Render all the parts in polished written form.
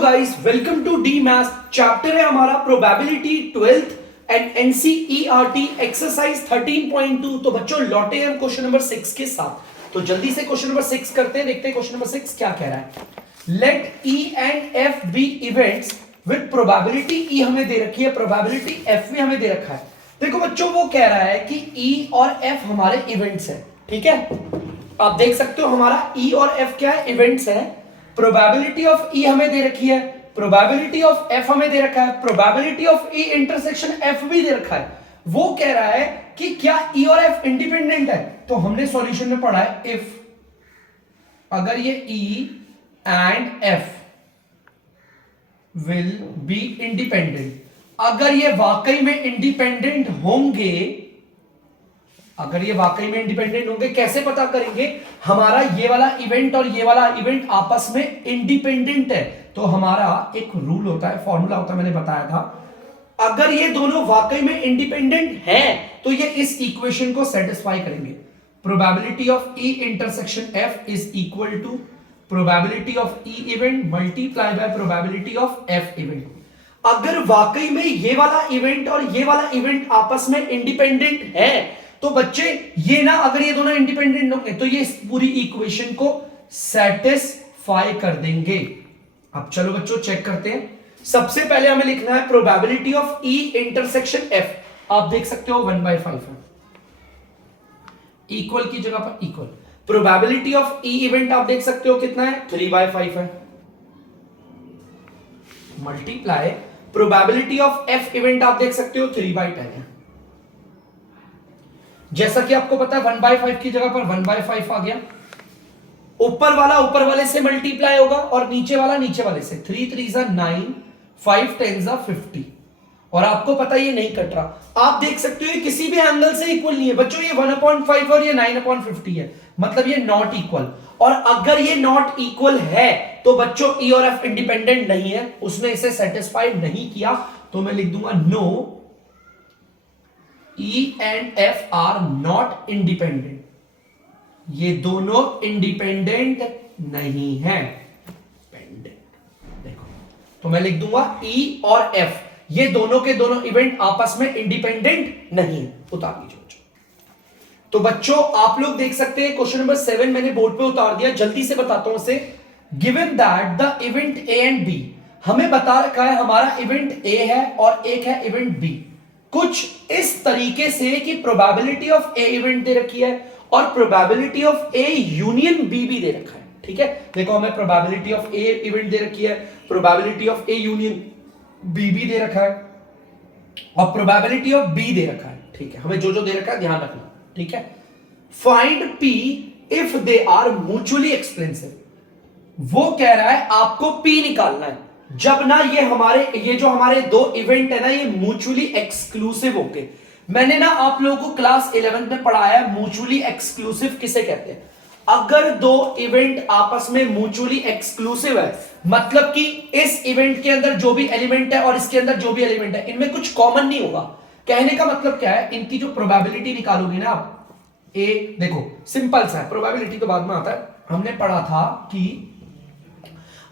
Guys, welcome to the maths. Chapter है हमारा probability 12th and NCERT exercise 13.2। तो बच्चों लौटे हम क्वेश्चन नंबर 6 के साथ। तो जल्दी से क्वेश्चन नंबर 6 करते हैं, देखते हैं क्वेश्चन नंबर 6 क्या कह रहा है। Let E and F be events with probability E हमें दे रखी है, प्रोबेबिलिटी एफ भी हमें दे रखा है। देखो बच्चों, वो कह रहा है कि ई और एफ हमारे इवेंट्स है, ठीक है। आप देख सकते हो हमारा ई और एफ क्या है, इवेंट्स है। प्रोबेबिलिटी ऑफ ई हमें दे रखी है, प्रोबेबिलिटी ऑफ एफ हमें दे रखा है, probability of E intersection F भी दे रखा है। वो कह रहा है कि क्या ई और एफ इंडिपेंडेंट है। तो हमने सॉल्यूशन में पढ़ा है इफ अगर ये ई and F will be independent, अगर ये वाकई में इंडिपेंडेंट होंगे, अगर ये वाकई में इंडिपेंडेंट होंगे, कैसे पता करेंगे। हमारा ये वाला इवेंट और ये वाला इवेंट आपस में इंडिपेंडेंट है। तो हमारा एक रूल होता है, फॉर्मूला होता है, मैंने बताया था। अगर ये दोनों वाकई में इंडिपेंडेंट हैं तो ये इस इक्वेशन को सेटिस्फाई करेंगे। Probability of E intersection F is equal to probability of E event multiply by probability of F event. अगर वाकई में ये वाला इवेंट और ये वाला इवेंट आपस में इंडिपेंडेंट है तो बच्चे ये ना, अगर ये दोनों इंडिपेंडेंट होंगे तो ये इस पूरी इक्वेशन को सेटिस्फाई कर देंगे। अब चलो बच्चों चेक करते हैं। सबसे पहले हमें लिखना है probability of E intersection F. आप देख सकते हो 1/5 है, इक्वल की जगह पर equal. Probability of E event आप देख सकते हो कितना है, 3/5 है, multiply probability of F event आप देख सकते हो 3/10 है। जैसा कि आपको पता है 1/5 की जगह पर 1/5 आ गया। ऊपर वाला ऊपर वाले से मल्टीप्लाई होगा और नीचे वाला नीचे वाले से। 3 3 9, 5 10 50। और आपको पता ये नहीं कट रहा। आप देख सकते हो ये किसी भी एंगल से इक्वल नहीं है बच्चों। ये 1/5 और ये 9/50 है, मतलब ये नॉट इक्वल। और अगर ये नॉट इक्वल है तो बच्चों ई और एफ इंडिपेंडेंट नहीं है, उसने इसे सेटिस्फाई नहीं किया। तो मैं लिख दूंगा no, E and F are not independent। ये दोनों इंडिपेंडेंट नहीं है। देखो, तो मैं लिख दूंगा E और F ये दोनों के दोनों इवेंट आपस में इंडिपेंडेंट नहीं है। उतार दीजिए। तो बच्चों आप लोग देख सकते हैं क्वेश्चन नंबर 7 मैंने बोर्ड पे उतार दिया, जल्दी से बताता हूं उसे। Given that the event A and B, हमें बता रखा है हमारा इवेंट A है और एक है इवेंट B। कुछ इस तरीके से कि प्रोबेबिलिटी ऑफ ए इवेंट दे रखी है और probability of A union B भी दे रखा है, ठीक है। देखो हमें प्रोबेबिलिटी ऑफ ए इवेंट दे रखी है, probability of A union B भी दे रखा है और प्रोबेबिलिटी ऑफ बी दे रखा है, ठीक है। हमें जो जो दे रखा है ध्यान रखना, ठीक है। Find P if they are mutually exclusive. वो कह रहा है आपको पी निकालना है जब ना ये जो हमारे दो इवेंट है ना ये म्यूचुअली एक्सक्लूसिव होंगे। मैंने ना आप लोगों को क्लास 11 में पढ़ाया म्यूचुअली एक्सक्लूसिव किसे कहते हैं। अगर दो इवेंट आपस में म्यूचुअली एक्सक्लूसिव है, मतलब कि इस इवेंट के अंदर जो भी एलिमेंट है और इसके अंदर जो भी एलिमेंट है इनमें कुछ कॉमन नहीं होगा। कहने का मतलब क्या है, इनकी जो प्रोबेबिलिटी निकालोगे ना आप, ए देखो सिंपल सा है, प्रोबेबिलिटी तो बाद में आता है। हमने पढ़ा था कि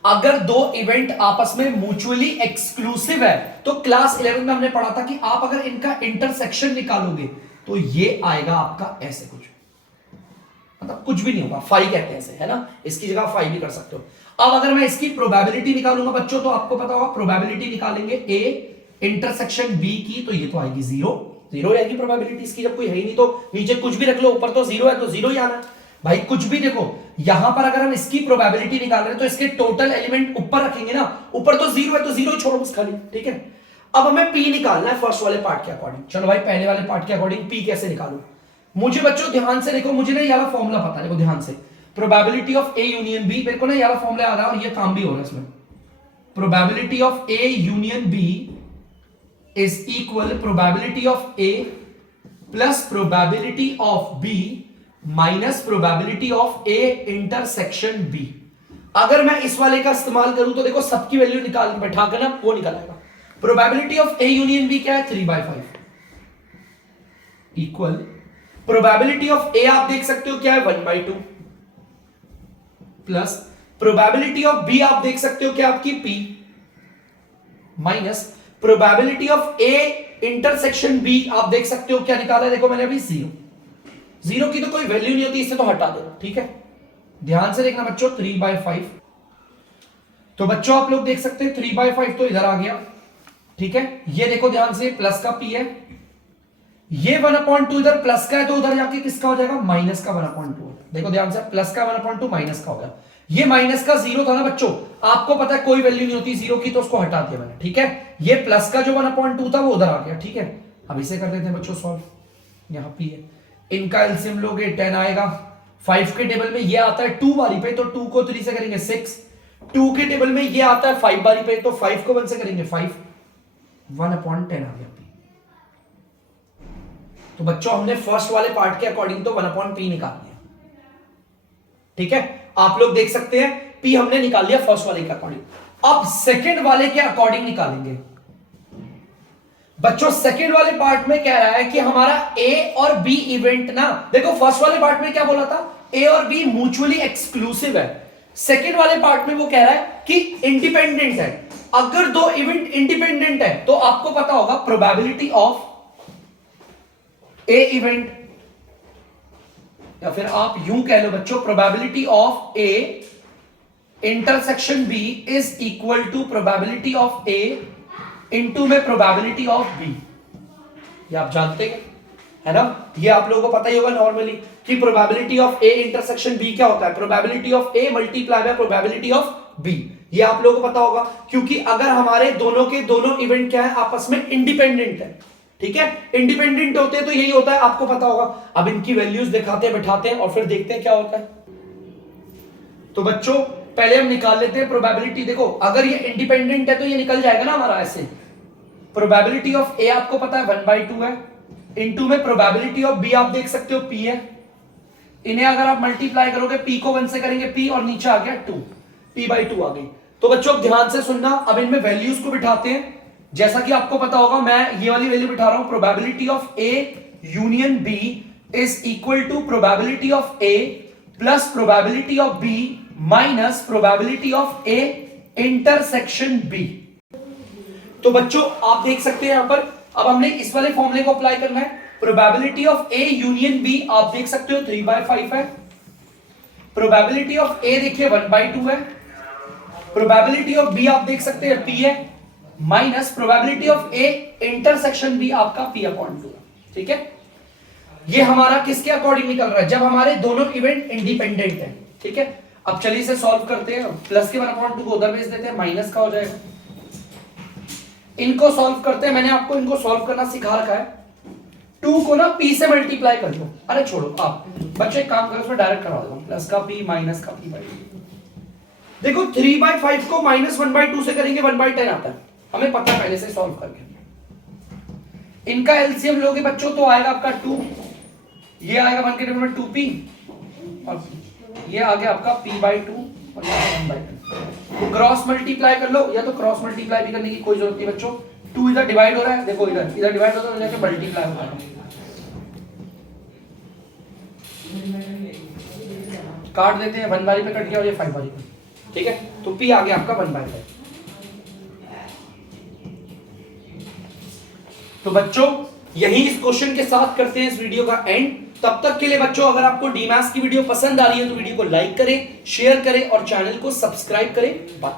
अगर दो इवेंट आपस में म्यूचुअली एक्सक्लूसिव है तो क्लास 11 में हमने पढ़ा था कि आप अगर इनका इंटरसेक्शन निकालोगे तो ये आएगा आपका ऐसे कुछ, मतलब कुछ भी नहीं होगा, फाई कहते हैं ऐसे, है ना। इसकी जगह फाई भी कर सकते हो। अब अगर मैं इसकी प्रोबेबिलिटी निकालूंगा बच्चों तो आपको पता होगा प्रोबेबिलिटी निकालेंगे ए इंटरसेक्शन बी की, तो ये तो आएगी 0 आएगी प्रोबेबिलिटी इसकी। जब कोई है ही नहीं तो नीचे कुछ भी रख लो, ऊपर तो 0 है तो 0 ही आना है भाई। कुछ भी देखो यहां पर अगर हम इसकी प्रोबेबिलिटी निकाल रहे हैं तो इसके टोटल एलिमेंट ऊपर रखेंगे ना, ऊपर तो 0 है तो 0 ही छोड़ो बस खाली, ठीक है। अब हमें पी निकालना है फर्स्ट वाले पार्ट के अकॉर्डिंग। चलो भाई पहले वाले पार्ट के अकॉर्डिंग पी कैसे निकालूं। मुझे बच्चों ध्यान से देखो, मुझे ना ये वाला फॉर्मूला पता है, देखो ध्यान से। Probability of A union B, मेरे को ना ये वाला फॉर्मूला आ रहा है और ये काम भी हो रहा है इसमें। Probability of A union B is equal probability of A plus probability of B minus probability of A intersection B. अगर मैं इस वाले का इस्तेमाल करूं तो देखो सबकी वैल्यू निकाल बैठा कर ना वो निकल आएगा। Probability of A union B क्या है, 3/5 इक्वल प्रोबेबिलिटी ऑफ ए आप देख सकते हो क्या है, 1/2 प्लस प्रोबेबिलिटी ऑफ बी आप देख सकते हो क्या आपकी P, minus probability of A intersection B आप देख सकते हो क्या निकाला है, देखो मैंने अभी जीरो, जीरो की तो कोई वैल्यू नहीं होती, इससे तो हटा दो, ठीक है। ध्यान से देखना बच्चों, 3/5, तो बच्चों आप लोग देख सकते हैं 3/5 तो इधर आ गया, ठीक है। ये देखो ध्यान से, प्लस का पी है, ये 1/2 इधर प्लस का है, तो उधर जाके किसका हो जाएगा, माइनस का 1/2। देखो ध्यान से, प्लस का 1/2 माइनस का हो गया। ये माइनस का जीरो था ना बच्चों, आपको पता है कोई वैल्यू नहीं होती जीरो की, तो उसको हटा दिया मैंने, ठीक है। ये प्लस का जो 1/2 था वो उधर आ गया, ठीक है। अब इसे कर देते हैं बच्चों सॉल्व, यहां पी है, इनका एलसीएम लोगे 10 आएगा, 5 के टेबल में ये आता है 2 बारी पे, तो 2 को 3 से करेंगे 6, 2 के टेबल में ये आता है 5 बारी पे, तो 5 को 1 से करेंगे 5, 1/10 आ गया पी। तो बच्चों हमने फर्स्ट वाले पार्ट के अकॉर्डिंग तो 1/p निकाल लिया, ठीक है। आप लोग देख सकते हैं पी हमने निकाल लिया फर्स्ट वाले के अकॉर्डिंग। अब सेकंड वाले के अकॉर्डिंग निकालेंगे बच्चों। सेकंड वाले पार्ट में कह रहा है कि हमारा ए और बी इवेंट ना, देखो फर्स्ट वाले पार्ट में क्या बोला था, ए और बी म्यूचुअली एक्सक्लूसिव है। सेकंड वाले पार्ट में वो कह रहा है कि इंडिपेंडेंट है। अगर दो इवेंट इंडिपेंडेंट है तो आपको पता होगा प्रोबेबिलिटी ऑफ ए इवेंट, या फिर आप यूं कह लो बच्चों, probability of A intersection B is equal to probability of A into में प्रोबेबिलिटी ऑफ बी। ये आप जानते हैं है ना, ये आप लोगों को पता ही होगा नॉर्मली कि probability of A intersection B क्या होता है, probability of A multiply by probability of B. ये आप लोगों को पता होगा, क्योंकि अगर हमारे दोनों के दोनों इवेंट क्या है, आपस में इंडिपेंडेंट है, ठीक है। इंडिपेंडेंट होते हैं तो यही होता है, आपको पता होगा। अब इनकी वैल्यूज दिखाते हैं, बैठाते हैं और फिर देखते हैं क्या होता है। तो बच्चों पहले हम निकाल लेते हैं प्रोबेबिलिटी। देखो अगर ये इंडिपेंडेंट है तो ये निकल जाएगा ना हमारा ऐसे, प्रोबेबिलिटी ऑफ ए आपको पता है 1/2 है, इनटू में प्रोबेबिलिटी ऑफ बी आप देख सकते हो पी है। इन्हें अगर आप मल्टीप्लाई करोगे, पी को 1 से करेंगे पी, और नीचे आ गया 2, p/2 आ गई। तो बच्चों ध्यान से सुनना, अब इनमें वैल्यूज को बिठाते हैं। जैसा कि आपको पता होगा, मैं ये वाली वैल्यू बिठा रहा हूं, probability of A union B is equal to probability of A plus probability of B minus probability of A intersection B. तो बच्चों आप देख सकते हैं यहां पर, अब हमने इस वाले फॉर्मूले को अप्लाई करना है। Probability of A union B आप देख सकते हो 3/5 है, प्रोबेबिलिटी ऑफ ए देखिए 1/2 है, प्रोबेबिलिटी ऑफ बी आप देख सकते हैं p है, minus probability of A intersection B आपका p/2, ठीक है। ये हमारा किसके अकॉर्डिंग निकल रहा है, जब हमारे दोनों इवेंट इंडिपेंडेंट है, ठीक है। अब चलिए इसे सॉल्व करते हैं, प्लस के 1/2 को उधर भेज देते हैं, माइनस का हो जाएगा। इनको सॉल्व करते हैं, मैंने आपको इनको सॉल्व करना सिखा रखा है। 2 को ना p से मल्टीप्लाई कर दो, अरे छोड़ो आप बच्चे काम करो, उसमें डायरेक्ट करवा दो, प्लस का p माइनस का p/2। देखो 3/5 को माइनस 1/2 से करेंगे 1/10 आता है, हमें पता है पहले से सॉल्व करके। इनका एलसीएम लोगे बच्चों तो आएगा आपका 2, ये आएगा 1 के टेबल में 2p, और ये आ गया आपका p/2 और यहाँ 1/10। तो क्रॉस मल्टीप्लाई कर लो, या तो क्रॉस मल्टीप्लाई भी करने की कोई जरूरत नहीं बच्चों। 2 इधर डिवाइड हो रहा है, देखो इधर डिवाइड होता है, जाके मल्टीप्लाई होता है, काट देते हैं, 1 बारी पे कट गया और ये 5 बारी पे, ठीक है। तो p आ गया आपका 1/5। तो बच्चों यही इस क्वेश्चन के साथ करते हैं इस वीडियो का एंड। तब तक के लिए बच्चों, अगर आपको डीमैथ्स की वीडियो पसंद आ रही है तो वीडियो को लाइक करें, शेयर करें और चैनल को सब्सक्राइब करें। बाय।